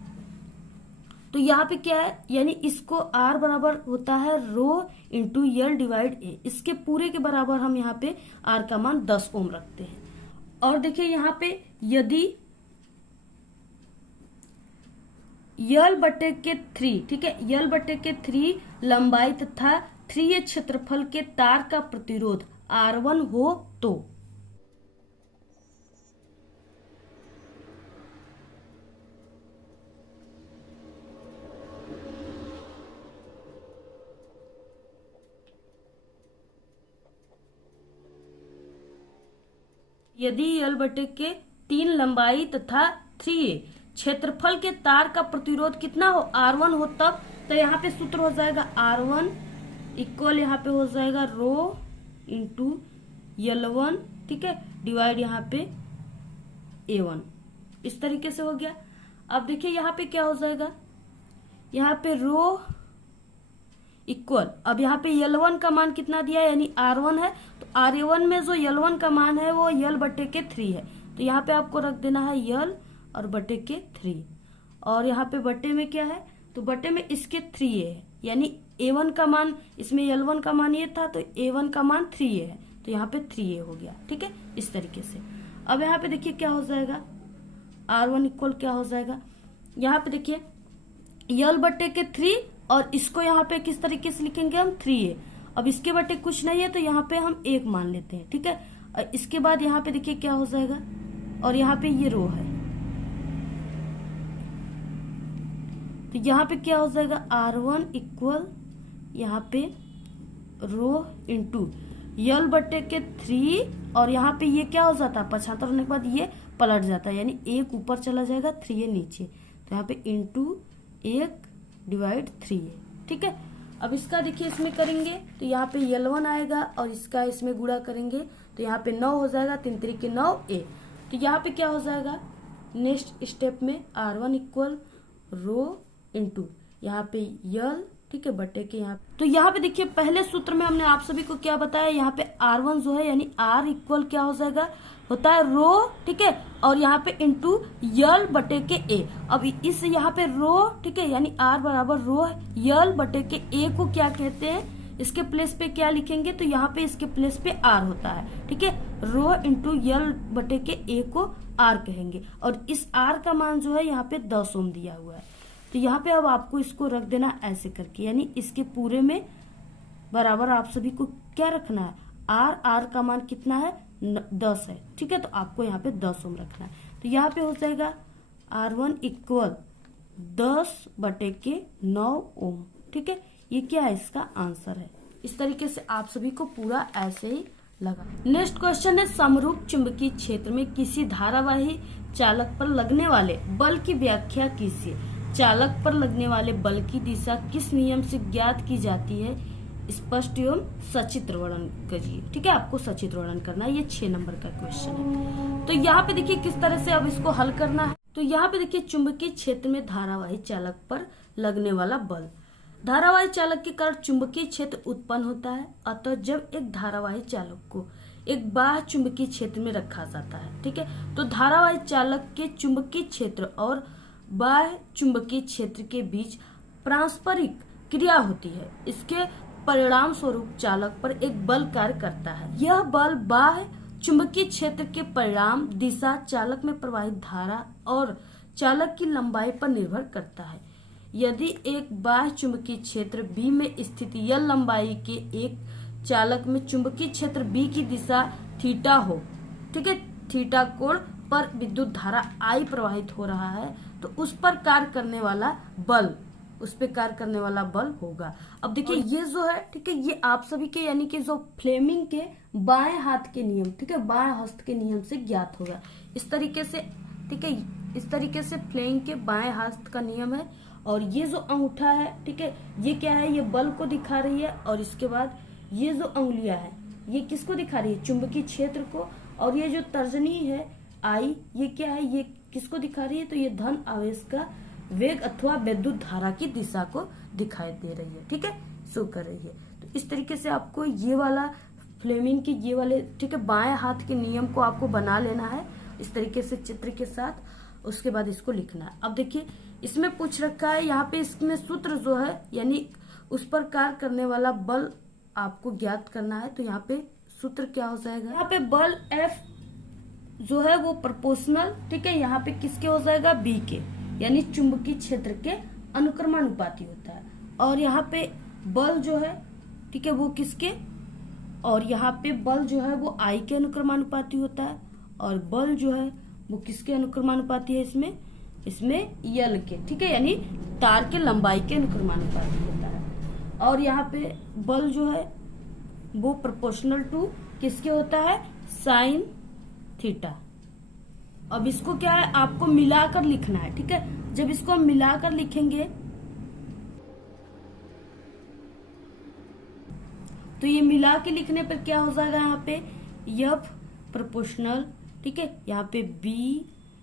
तो यहाँ पे क्या है, यानी इसको R बराबर होता है रो इंटू यल डिवाइड ए। इसके पूरे के बराबर हम यहाँ पे R का मान 10 ओम रखते हैं। और देखिए यहाँ पे यदि यल बटे के 3, ठीक है, यल बटे के 3 लंबाई तथा 3a क्षेत्रफल के तार का प्रतिरोध R1 हो तो यदि यल बटे के 3 लंबाई तथा 3a क्षेत्रफल के तार का प्रतिरोध कितना हो, R1 हो, तब तो यहाँ पे सूत्र हो जाएगा R1 इक्वल यहाँ पे हो जाएगा रो इंटू L1, ठीक है, डिवाइड यहाँ पे A1। इस तरीके से हो गया। अब देखिए यहाँ पे क्या हो जाएगा, यहाँ पे रो इक्वल, अब यहाँ पे L1 का मान कितना दिया है, यानी R1 है, तो R1 में जो L1 का मान है वो यल बटे के 3 है। तो यहाँ पे आपको रख देना है यल और बटे के 3। और यहाँ पे बटे में क्या है, तो बटे में इसके 3a है, यानी A1 का मान, इसमें L1 का मान ये था तो A1 का मान 3a है, तो यहाँ पे 3a हो गया। ठीक है, इस तरीके से। अब यहाँ पे देखिए क्या हो जाएगा, R1 इक्वल क्या हो जाएगा, यहाँ पे देखिए यल बटे के 3 और इसको यहाँ पे किस तरीके से लिखेंगे हम, 3a। अब इसके बटे कुछ नहीं है तो यहाँ पे हम 1 मान लेते हैं। ठीक है, और इसके बाद यहाँ पे देखिए क्या हो जाएगा, और यहाँ पे ये रो है, तो यहाँ पे क्या हो जाएगा, R1 इक्वल यहाँ पे रो इंटू यल बटे के 3 और यहाँ पे ये क्या हो जाता है, 75 होने के बाद ये पलट जाता है, यानी 1 ऊपर चला जाएगा, 3a नीचे, तो यहाँ पे इंटू 1 डिवाइड 3a। ठीक है, अब इसका देखिए इसमें करेंगे तो यहाँ पे L1 आएगा और इसका इसमें गुणा करेंगे तो यहाँ पे 9 हो जाएगा, 3 3 के 9a। तो यहाँ पे क्या हो जाएगा, नेक्स्ट स्टेप में R1 इक्वल रो इंटू यहाँ पे यल, ठीक है, बटे के यहाँ। तो यहाँ पे देखिए पहले सूत्र में हमने आप सभी को क्या बताया, यहाँ पे R1 जो है यानी R इक्वल क्या हो जाएगा, होता है रो, ठीक है, और यहाँ पे इंटू यल बटे के a। अब इस यहाँ पे रो, ठीक है, यानी R बराबर रो यल बटे के a को क्या कहते हैं, इसके प्लेस पे क्या लिखेंगे, तो यहाँ पे इसके प्लेस पे R होता है। ठीक है, रो इंटू यल बटे के a को R कहेंगे, और इस R का मान जो है यहाँ पे 10 ओम दिया हुआ है। तो यहाँ पे अब आपको इसको रख देना ऐसे करके, यानी इसके पूरे में बराबर आप सभी को क्या रखना है, R का मान कितना है, 10 है। ठीक है, तो आपको यहाँ पे 10 ओम रखना है। तो यहाँ पे हो जाएगा R1 इक्वल 10/9 ओम। ठीक है, ये क्या है, इसका आंसर है। इस तरीके से आप सभी को पूरा ऐसे ही लगा। नेक्स्ट क्वेश्चन है, समरूप चुंबकीय क्षेत्र में किसी धारावाही चालक पर लगने वाले बल की व्याख्या कीजिए। चालक पर लगने वाले बल की दिशा किस नियम से ज्ञात की जाती है, स्पष्ट एवं सचित्र वर्णन करिए। ठीक है, आपको सचित्र वर्णन करना है। ये 6 नंबर का क्वेश्चन है। तो यहाँ पे देखिए किस तरह से अब इसको हल करना है। तो यहाँ पे देखिए चुंबकीय क्षेत्र में धारावाही चालक पर लगने वाला बल, धारावाही चालक के कारण चुंबकीय क्षेत्र उत्पन्न होता है। अतः जब एक धारावाही चालक को एक बाह्य चुंबकीय क्षेत्र में रखा जाता है, ठीक है, तो धारावाही चालक के चुंबकीय क्षेत्र और बाह्य चुंबकीय क्षेत्र के बीच पारस्परिक क्रिया होती है। इसके परिणाम स्वरूप चालक पर एक बल कार्य करता है। यह बल बाह्य चुंबकीय क्षेत्र के परिणाम दिशा, चालक में प्रवाहित धारा और चालक की लंबाई पर निर्भर करता है। यदि एक बाह्य चुंबकीय क्षेत्र B में स्थित L लंबाई के एक चालक में चुंबकीय क्षेत्र B की दिशा थीटा हो, ठीक है, थीटा कोण पर विद्युत धारा I प्रवाहित हो रहा है, तो उस पर कार्य करने वाला बल, उस पे कार्य करने वाला बल होगा। अब देखिए ये जो है, ठीक है, ये आप सभी के यानी कि जो फ्लेमिंग के बाएं हाथ के नियम, ठीक है, बाएं हस्त के नियम से ज्ञात होगा। इस तरीके से, ठीक है, इस तरीके से फ्लेमिंग के बाएं हस्त का नियम है। और ये जो अंगूठा है, ठीक है, ये क्या है, ये बल को दिखा रही है। और इसके बाद ये जो अंगुलियां है, ये किसको दिखा रही है, चुंबकीय क्षेत्र को। और ये जो तर्जनी है आई, ये क्या है, ये किसको दिखा रही है, तो ये धन आवेश का वेग अथवा विद्युत धारा की दिशा को दिखाई दे रही है। ठीक है, शो कर रही है। तो इस तरीके से आपको ये वाला फ्लेमिंग के ये वाले, ठीक है, बाएं हाथ के नियम को आपको बना लेना है इस तरीके से चित्र के साथ। उसके बाद इसको लिखना है। अब देखिए इसमें पूछ रखा है, यहाँ पे इसमें सूत्र जो है यानी उस पर कार्य करने वाला बल आपको ज्ञात करना है। तो यहाँ पे सूत्र क्या हो जाएगा, यहाँ पे बल F जो है वो प्रोपोर्शनल, ठीक है, यहाँ पे किसके हो जाएगा, B के, यानी चुंबकीय क्षेत्र के अनुक्रमानुपाती होता है। और यहाँ पे बल जो है, ठीक है, वो किसके, और यहाँ पे बल जो है वो I के अनुक्रमानुपाती होता है। और बल जो है वो किसके अनुक्रमानुपाती है, इसमें L के, ठीक है, यानी तार के लंबाई के अनुक्रमानुपाती होता है। और यहाँ पे बल जो है वो प्रोपोर्शनल टू किसके होता है, साइन थीटा। अब इसको क्या है, आपको मिलाकर लिखना है। ठीक है, जब इसको हम मिलाकर लिखेंगे तो ये मिला के लिखने पर क्या हो जाएगा, यहाँ पे F प्रोपोर्शनल, ठीक है, यहाँ पे B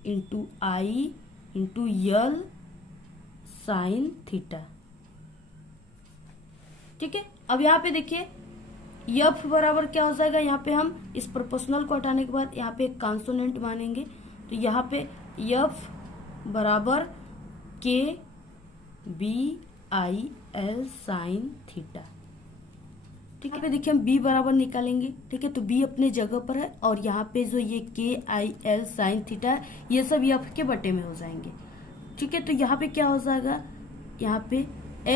into I into L sine theta. ठीक है, अब यहाँ पे देखिए F बराबर क्या हो जाएगा, यहाँ पे हम इस प्रोपोर्शनल को हटाने के बाद यहाँ पे एक कॉन्सोनेंट मानेंगे। तो यहाँ पे F बराबर K B I L sine theta. ठीक है, पे देखिए हम B बराबर निकालेंगे। ठीक है, तो B अपने जगह पर है और यहाँ पे जो ये K I L sine theta है, ये सब F के बटे में हो जाएंगे। ठीक है, तो यहाँ पे क्या हो जाएगा, यहाँ पे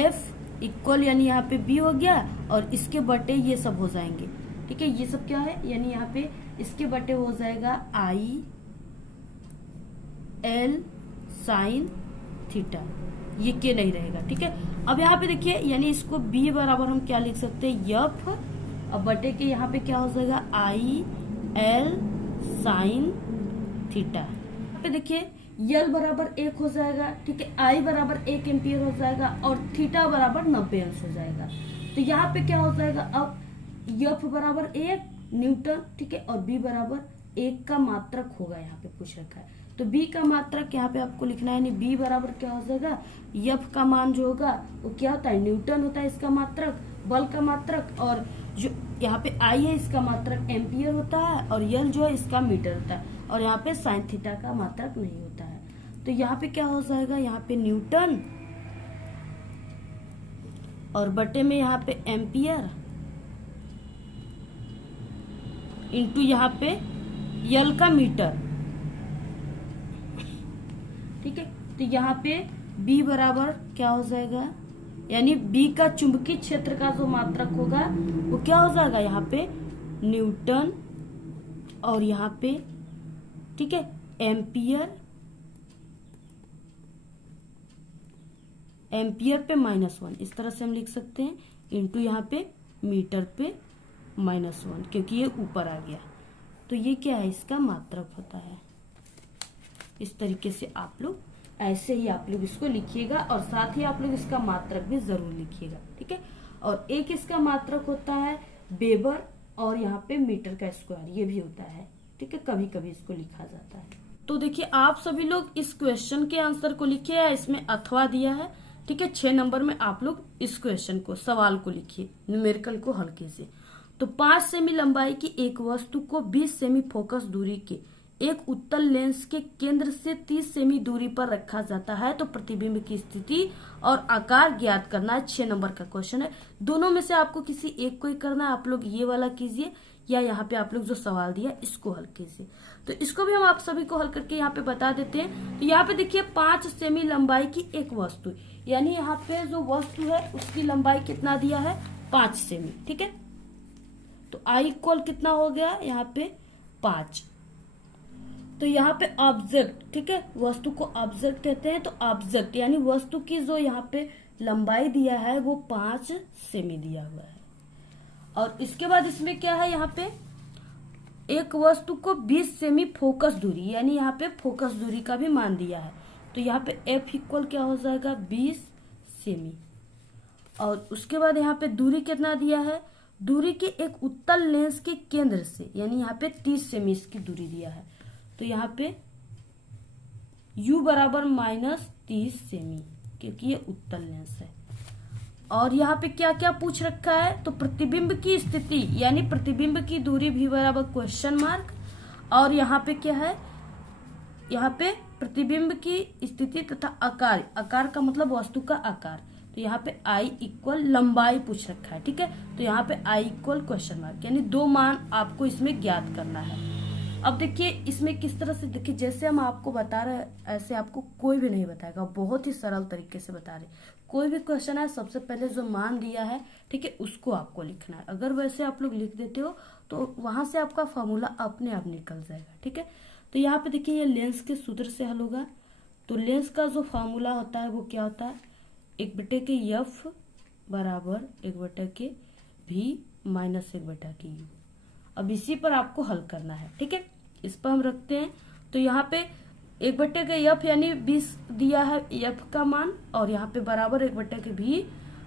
F इक्वल, यानी यहाँ पे B हो गया और इसके बटे ये सब हो जाएंगे। ठीक है, ये सब क्या है, यानी यहाँ पे इसके बटे हो जाएगा I L साइन थीटा, ये K नहीं रहेगा। ठीक है, अब यहाँ पे देखिए यानी इसको B बराबर हम क्या लिख सकते हैं, F, अब बटे के यहाँ पे क्या हो जाएगा I L साइन थीटा। यहाँ पे देखिए L बराबर 1 हो जाएगा, ठीक है, I बराबर 1 एम्पियर हो जाएगा और थीटा बराबर 90 अंश हो जाएगा। तो यहाँ पे क्या हो जाएगा, अब F बराबर 1 न्यूटन, ठीक है, और B बराबर 1 का मात्रक होगा, यहाँ पे पूछ रखा है। तो B का मात्रक यहाँ पे आपको लिखना है, यानी B बराबर क्या हो जाएगा, F का मान जो होगा वो क्या होता है, न्यूटन होता है इसका मात्रक, बल का मात्रक, और जो यहाँ पे I है इसका मात्रक एम्पियर होता है और L जो है इसका मीटर होता है, और यहाँ पे साइन थीटा का मात्रक नहीं होता है। तो यहाँ पे क्या हो जाएगा, यहाँ पे न्यूटन और बटे में यहाँ पे एम्पियर इंटू यहाँ पे L का मीटर। ठीक है, तो यहाँ पे B बराबर क्या हो जाएगा, यानी B का चुंबकीय क्षेत्र का जो मात्रक होगा वो क्या हो जाएगा, यहाँ पे न्यूटन और यहाँ पे, ठीक है, एम्पियर एम्पियर पे -1, इस तरह से हम लिख सकते हैं, इंटू यहाँ पे मीटर पे -1, क्योंकि ये ऊपर आ गया। तो ये क्या है, इसका मात्रक होता है। इस तरीके से आप लोग ऐसे ही आप लोग इसको लिखिएगा, और साथ ही आप लोग इसका मात्रक भी जरूर लिखिएगा, ठीक है। और एक इसका मात्रक होता है वेबर, और यहाँ पे मीटर का स्क्वायर, ये भी होता है, ठीक है। कभी कभी इसको लिखा जाता है। तो देखिए आप सभी लोग इस क्वेश्चन के आंसर को लिखिए, या इसमें अथवा दिया है, ठीक है। 6 नंबर में आप लोग इस क्वेश्चन को, सवाल को लिखिए, न्यूमेरिकल को हल कीजिए। तो 5 सेमी लंबाई की एक वस्तु को 20 सेमी फोकस दूरी के एक उत्तल लेंस के केंद्र से 30 सेमी दूरी पर रखा जाता है, तो प्रतिबिंब की स्थिति और आकार ज्ञात करना है। 6 नंबर का क्वेश्चन है। दोनों में से आपको किसी एक को ही करना है। आप लोग ये वाला कीजिए, या यहाँ पे आप लोग जो सवाल दिया इसको हल कीजिए। तो इसको भी हम आप सभी को हल करके यहाँ पे बता देते हैं। तो यहाँ पे देखिए 5 सेमी लंबाई की एक वस्तु, यानी यहाँ पे जो वस्तु है उसकी लंबाई कितना दिया है, 5 सेमी, ठीक है। तो आई इक्वल कितना हो गया यहाँ पे 5। तो यहाँ पे ऑब्जेक्ट, ठीक है, वस्तु को ऑब्जेक्ट कहते हैं। तो ऑब्जेक्ट यानी वस्तु की जो यहाँ पे लंबाई दिया है वो 5 सेमी दिया हुआ है। और इसके बाद इसमें क्या है, यहाँ पे एक वस्तु को 20 सेमी फोकस दूरी, यानी यहाँ पे फोकस दूरी का भी मान दिया है। तो यहाँ पे एफ इक्वल क्या हो जाएगा, 20 सेमी। और उसके बाद यहाँ पे दूरी कितना दिया है, दूरी के एक उत्तल लेंस के केंद्र से, यानी यहाँ पे 30 सेमी इसकी दूरी दिया है। तो यहाँ पे u बराबर -30 सेमी, क्योंकि ये उत्तल लेंस है। और यहाँ पे क्या क्या पूछ रखा है, तो प्रतिबिंब की स्थिति यानी प्रतिबिंब की दूरी भी बराबर क्वेश्चन मार्क। और यहाँ पे क्या है, यहाँ पे प्रतिबिंब की स्थिति तथा आकार, आकार का मतलब वस्तु का आकार। तो यहाँ पे आई इक्वल लंबाई पूछ रखा है, ठीक है। तो यहाँ पे आई इक्वल क्वेश्चन मार्क, यानी 2 मान आपको इसमें ज्ञात करना है। अब देखिए इसमें किस तरह से, देखिए जैसे हम आपको बता रहे हैं ऐसे आपको कोई भी नहीं बताएगा, बहुत ही सरल तरीके से बता रहे। कोई भी क्वेश्चन है सबसे पहले जो मान दिया है, ठीक है, उसको आपको लिखना है। अगर वैसे आप लोग लिख देते हो तो वहां से आपका फॉर्मूला अपने आप निकल जाएगा, ठीक है। तो यहाँ पे देखिए ये लेंस के सूत्र से हल होगा। तो लेंस का जो फॉर्मूला होता है वो क्या होता है, 1/f बराबर 1/v माइनस 1/u। अब इसी पर आपको हल करना है, ठीक है। इस पर हम रखते हैं। तो यहाँ पे 1/f यानी 20 दिया है f का मान, और यहाँ पे बराबर 1/v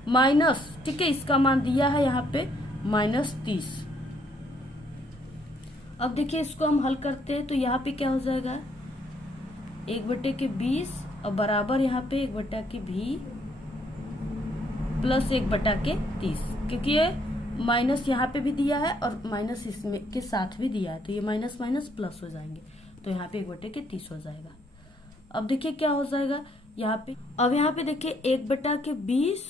माइनस, ठीक है, इसका मान दिया है यहाँ पे -30। अब देखिए इसको हम हल करते हैं। तो यहाँ पे क्या हो जाएगा, 1/20 और बराबर यहाँ पे 1/v प्लस 1/30, क्योंकि ये माइनस यहाँ पे भी दिया है और माइनस इसमें के साथ भी दिया है, तो ये माइनस माइनस प्लस हो जाएंगे। तो यहाँ पे 1/30 हो जाएगा। अब देखिए क्या हो जाएगा यहाँ पे, अब यहाँ पे देखिए 1/20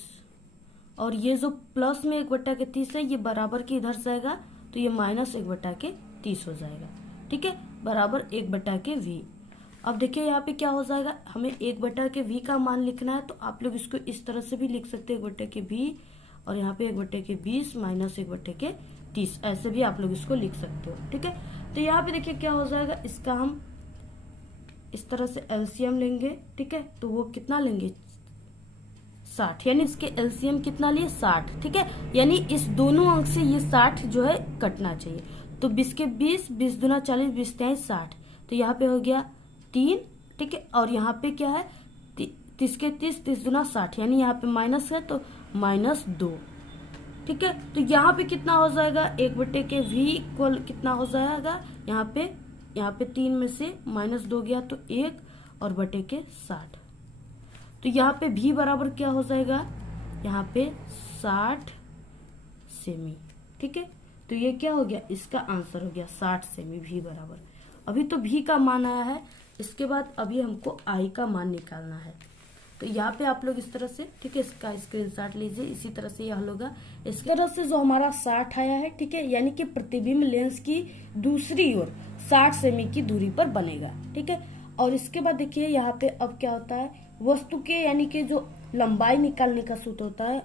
और ये जो प्लस में 1/30 है ये बराबर के इधर जाएगा, तो ये माइनस 1/30 हो जाएगा, ठीक है, बराबर 1/v। अब देखिए यहाँ पे क्या हो जाएगा, हमें 1/v का मान लिखना है। तो आप लोग इसको इस तरह से भी लिख सकते हैं, 1/v और यहाँ पे 1/20 माइनस 1/30, ऐसे भी आप लोग इसको लिख सकते हो, ठीक है। तो यहाँ पे देखिए क्या हो जाएगा, इसका हम इस तरह से एलसीएम लेंगे, ठीक है। तो वो कितना लेंगे, 60, यानी इसके एलसीएम कितना लिए 60, ठीक है। यानी इस दोनों अंक से ये 60 जो है कटना चाहिए। तो 20 के 20, 20 दूना 40, 20 तिहाई 60। तो यहाँ पे हो गया 3, ठीक है। और यहाँ पे क्या है, 30 के 30, 30 दूना 60, यानी यहाँ पे माइनस है तो -2, ठीक है। तो यहाँ पे कितना हो जाएगा, 1/v इक्वल कितना हो जाएगा, यहाँ पे 3 में से -2 गया तो 1 और बटे के 60। तो यहाँ पे v बराबर क्या हो जाएगा, यहाँ पे 60 सेमी, ठीक है। तो ये क्या हो गया, इसका आंसर हो गया 60 सेमी, v बराबर। अभी तो v का मान आया है, इसके बाद अभी हमको i का मान निकालना है। तो यहाँ पे आप लोग इस तरह से, ठीक है, इसका स्क्रीनशॉट लीजिए। इसी तरह से यह होगा, इस तरह से जो हमारा 60 आया है, ठीक है, यानी कि प्रतिबिंब लेंस की दूसरी ओर 60 सेमी की दूरी पर बनेगा, ठीक है। और इसके बाद देखिए यहाँ पे अब क्या होता है, वस्तु के यानी कि जो लंबाई निकालने का सूत्र होता है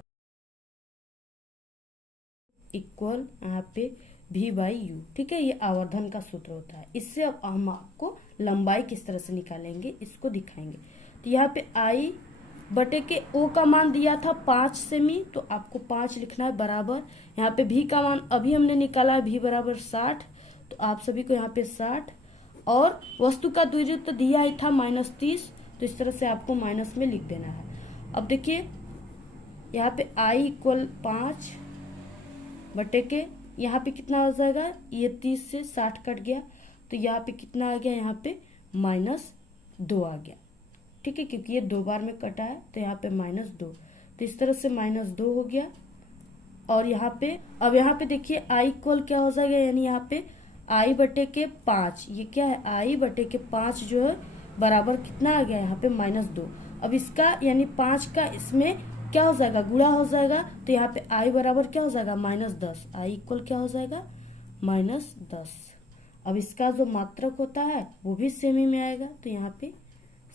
इक्वल यहाँ पे v/u, ठीक है, ये आवर्धन का सूत्र होता है। इससे अब हम आपको लंबाई किस तरह से निकालेंगे इसको दिखाएंगे। तो यहाँ पे i बटे के ओ का मान दिया था 5 सेमी, तो आपको 5 लिखना है बराबर। यहाँ पे भी का मान अभी हमने निकाला है, भी बराबर 60, तो आप सभी को यहाँ पे 60, और वस्तु का दूरी तो दिया ही था -30, तो इस तरह से आपको माइनस में लिख देना है। अब देखिए यहाँ पे i = 5 बटे के यहाँ पे कितना हो जाएगा, ये 30 से 60 कट गया, तो यहाँ पे कितना आ गया, यहाँ पे -2 आ गया। ठीक है, क्योंकि ये 2 बार में कटा है, तो यहाँ पे -2, तो इस तरह से -2 हो गया। और यहाँ पे अब यहाँ पे देखिए i = क्या हो जाएगा, यानी यहाँ पे i बटे के 5, ये क्या है, i बटे के 5 जो है बराबर कितना आ गया, यहाँ पे -2। अब इसका यानी 5 का इसमें क्या हो जाएगा, गुणा हो जाएगा, तो यहाँ पे i बराबर क्या हो जाएगा, -10। i = क्या हो जाएगा, -10। अब इसका जो मात्रक होता है वो भी सेमी में आएगा, तो यहाँ पे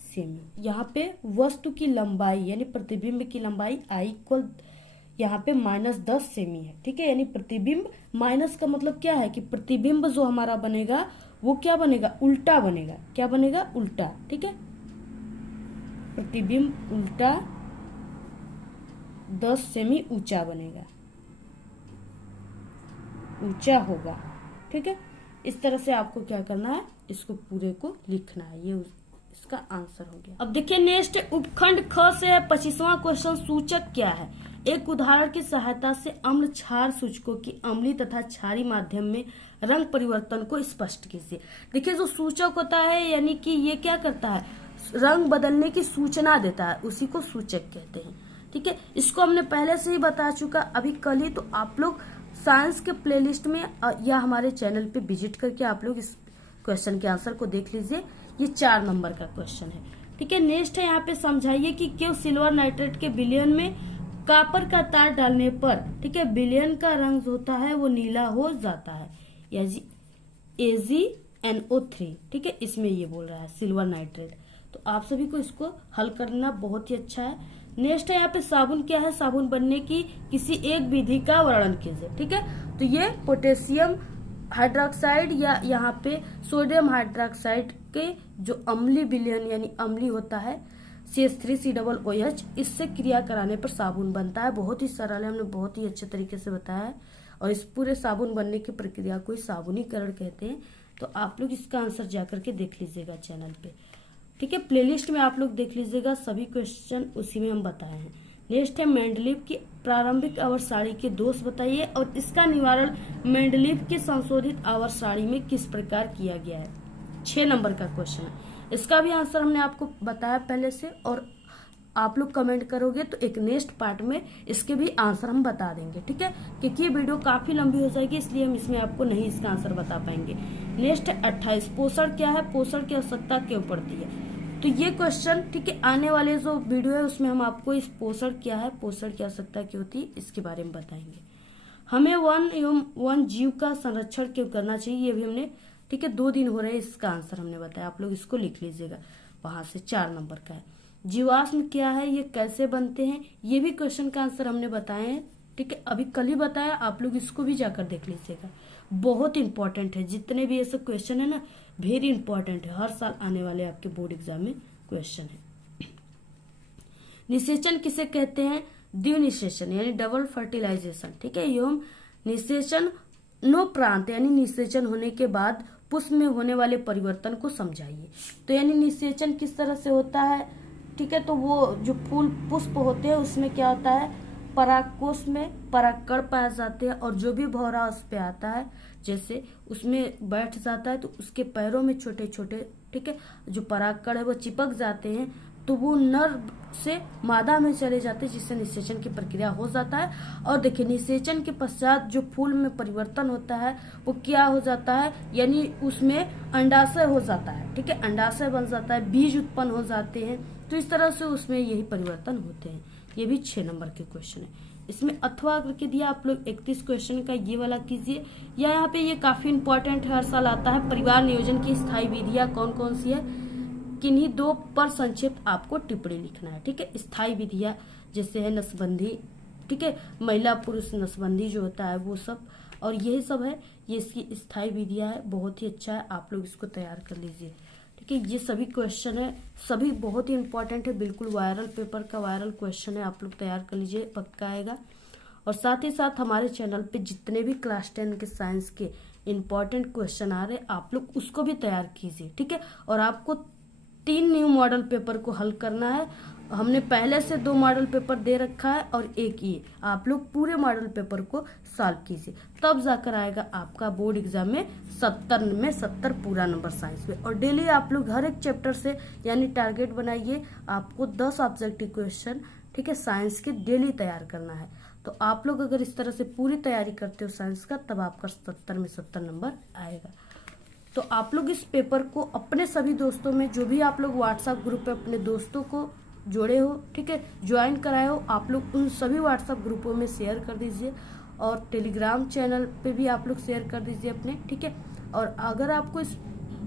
सेमी। यहाँ पे वस्तु की लंबाई यानी प्रतिबिंब की लंबाई i = यहाँ पे -10 सेमी है। ठीक है, यानी प्रतिबिंब, माइनस का मतलब क्या है कि प्रतिबिंब जो हमारा बनेगा वो क्या बनेगा, उल्टा बनेगा। क्या बनेगा, उल्टा। ठीक है, प्रतिबिंब उल्टा 10 सेमी ऊंचा बनेगा, ऊंचा होगा। ठीक है, इस तरह से आपको क्या करना है, इसको पूरे को लिखना है। ये इसका आंसर हो गया। अब देखिए नेक्स्ट उपखंड ख से है 25वां क्वेश्चन। सूचक क्या है, एक उदाहरण की सहायता से अम्ल क्षार सूचकों की अम्लीय तथा क्षारीय माध्यम में रंग परिवर्तन को स्पष्ट कीजिए। देखिए जो सूचक होता है यानी कि ये क्या करता है, रंग बदलने की सूचना देता है, उसी को सूचक कहते हैं। ठीक है, इसको हमने पहले से ही बता चुका अभी कल ही, तो आप लोग साइंस के प्लेलिस्ट में या हमारे चैनल पे विजिट करके आप लोग इस क्वेश्चन के आंसर को देख लीजिए। ये 4 नंबर का क्वेश्चन है। ठीक है, नेक्स्ट है यहाँ पे समझाइए कि क्यों सिल्वर नाइट्रेट के विलयन में कॉपर का तार डालने पर, ठीक है, विलयन का रंग होता है वो नीला हो जाता है, या AgNO3। ठीक है, इसमें ये बोल रहा है सिल्वर नाइट्रेट। तो आप सभी को इसको हल करना बहुत ही अच्छा है। नेक्स्ट है यहाँ पे साबुन क्या है, साबुन बनने की किसी एक विधि का वर्णन कीजिए। ठीक है, तो ये पोटेशियम हाइड्रोक्साइड या यहाँ पे सोडियम हाइड्रोक्साइड के जो अम्लीय विलयन यानी अम्लीय होता है CH3COOH, इससे क्रिया कराने पर साबुन बनता है। बहुत ही सरल है, हमने बहुत ही अच्छे तरीके से बताया है, और इस पूरे साबुन बनने की प्रक्रिया को साबुनीकरण कहते हैं। तो आप लोग इसका आंसर जाकर के देख लीजिएगा चैनल पे। ठीक है, प्लेलिस्ट में आप लोग देख लीजिएगा, सभी क्वेश्चन उसी में हम बताए हैं। नेक्स्ट है मेंडलीव की प्रारंभिक आवर्त सारणी के दोष बताइए और इसका निवारण मेंडलीव की संशोधित आवर्त सारणी में किस प्रकार किया गया है। 6 नंबर का क्वेश्चन है, इसका भी आंसर हमने आपको बताया पहले से, और आप लोग कमेंट करोगे तो एक नेक्स्ट पार्ट में इसके भी आंसर हम बता देंगे। ठीक है, क्योंकि ये वीडियो काफी लंबी हो जाएगी, इसलिए हम इसमें आपको नहीं इसका आंसर बता पाएंगे। नेक्स्ट है 28, पोषण क्या है, पोषण की आवश्यकता क्यों पड़ती है। तो ये क्वेश्चन, ठीक है, आने वाले जो वीडियो है उसमें हम आपको इस पोषण क्या है, पोषण की आवश्यकता क्यों होती है, इसके बारे में बताएंगे। हमें वन जीव का संरक्षण क्यों करना चाहिए, ये भी हमने, ठीक है, 2 दिन हो रहे हैं, इसका आंसर हमने बताया। आप लोग इसको लिख लीजिएगा, वहां से 4 नंबर का है। जीवाश्म क्या है, ये कैसे बनते हैं, ये भी क्वेश्चन का आंसर हमने बताए हैं। ठीक है, अभी कल ही बताया, आप लोग इसको भी जाकर देख लीजिएगा, बहुत इंपॉर्टेंट है। जितने भी ऐसे क्वेश्चन है ना, वेरी इंपॉर्टेंट है, हर साल आने वाले आपके बोर्ड एग्जाम में क्वेश्चन है। निषेचन किसे कहते हैं, द्विनिषेचन यानी डबल फर्टिलाइजेशन। ठीक है, एवं निषेचन नो प्रांत यानी निषेचन होने के बाद पुष्प में होने वाले परिवर्तन को समझाइए। तो यानी निषेचन किस तरह से होता है, ठीक है, तो वो जो फूल पुष्प होते हैं उसमें क्या होता है, परागकोश में परागकण पाए जाते हैं, और जो भी भौरा उस पे आता है जैसे उसमें बैठ जाता है तो उसके पैरों में छोटे छोटे, ठीक है, जो परागकण है वो चिपक जाते हैं, तो वो नर से मादा में चले जाते हैं, जिससे निषेचन की प्रक्रिया हो जाता है। और देखिए निषेचन के पश्चात जो फूल में परिवर्तन होता है वो क्या हो जाता है, यानी उसमें अंडाशय हो जाता है। ठीक है, अंडाशय बन जाता है, बीज उत्पन्न हो जाते हैं, तो इस तरह से उसमें यही परिवर्तन होते हैं। ये भी 6 नंबर के क्वेश्चन है। इसमें अथवा करके दिया, आप लोग 31 क्वेश्चन का ये वाला कीजिए, या यहाँ पे ये काफी इंपॉर्टेंट है, हर साल आता है। परिवार नियोजन की स्थायी विधियां कौन कौन सी है, किन्हीं 2 पर संक्षिप्त आपको टिप्पणी लिखना है। ठीक है, स्थायी विधियां जैसे है नसबंदी, ठीक है, महिला पुरुष नसबंदी जो होता है वो सब, और यही सब है, ये इसकी स्थायी विधियां है। बहुत ही अच्छा है, आप लोग इसको तैयार कर लीजिए। ठीक है। ये सभी क्वेश्चन है, सभी बहुत ही इंपॉर्टेंट है, बिल्कुल वायरल पेपर का वायरल क्वेश्चन है, आप लोग तैयार कर लीजिए, पक्का आएगा। और साथ ही साथ हमारे चैनल पे जितने भी क्लास 10 के साइंस के इंपॉर्टेंट क्वेश्चन आ रहे हैं, आप लोग उसको भी तैयार कीजिए, ठीक है। और आपको 3 न्यू मॉडल पेपर को हल करना है। हमने पहले से 2 मॉडल पेपर दे रखा है और एक ये, आप लोग पूरे मॉडल पेपर को सॉल्व कीजिए, तब जाकर आएगा आपका बोर्ड एग्जाम में 70 पूरा नंबर साइंस में। और डेली आप लोग हर एक चैप्टर से यानी टारगेट बनाइए, आपको 10 ऑब्जेक्टिव क्वेश्चन, ठीक है, साइंस के डेली तैयार करना है। तो आप लोग अगर इस तरह से पूरी तैयारी करते हो साइंस का, तब आपका 70 में 70 नंबर आएगा। तो आप लोग इस पेपर को अपने सभी दोस्तों में, जो भी आप लोग व्हाट्सएप ग्रुप पे अपने दोस्तों को जोड़े हो, ठीक है, ज्वाइन कराए हो, आप लोग उन सभी व्हाट्सएप ग्रुपों में शेयर कर दीजिए। और टेलीग्राम चैनल पे भी आप लोग शेयर कर दीजिए अपने, ठीक है। और अगर आपको इस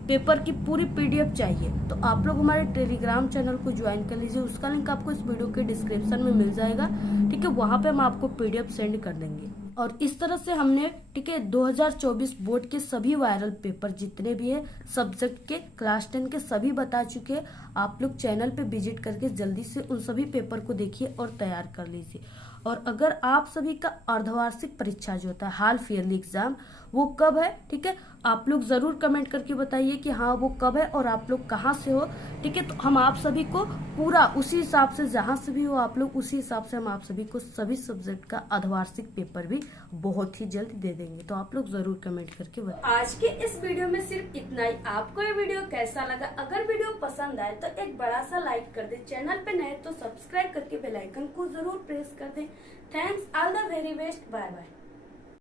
पेपर की पूरी पीडीएफ चाहिए तो आप लोग हमारे टेलीग्राम चैनल को ज्वाइन कर लीजिए, उसका लिंक आपको इस वीडियो के डिस्क्रिप्शन में मिल जाएगा, ठीक है। वहां पे हम आपको पीडीएफ सेंड कर देंगे। और इस तरह से हमने, ठीक है, 2024 बोर्ड के सभी वायरल पेपर जितने भी है सब्जेक्ट के क्लास 10 के सभी बता चुके हैं। आप लोग चैनल पे विजिट करके जल्दी से उन सभी पेपर को देखिए और तैयार कर लीजिए। और अगर आप सभी का अर्धवार्षिक परीक्षा जो होता है, हाल ईयरली एग्जाम, वो कब है, ठीक है, आप लोग जरूर कमेंट करके बताइए कि हाँ वो कब है और आप लोग कहाँ से हो, ठीक है। तो हम आप सभी को पूरा उसी हिसाब से, जहां से भी हो आप लोग उसी हिसाब से हम आप सभी को सभी सब्जेक्ट का अर्धवार्षिक पेपर भी बहुत ही जल्द दे देंगे। तो आप लोग जरूर कमेंट करके बताइए। आज के इस वीडियो में सिर्फ इतना ही। आपको ये वीडियो कैसा लगा? अगर वीडियो पसंद आए तो एक बड़ा सा लाइक कर दे, चैनल पे नए तो सब्सक्राइब करके बेल आइकन को जरूर प्रेस कर दे। Thanks, all the very best, bye bye.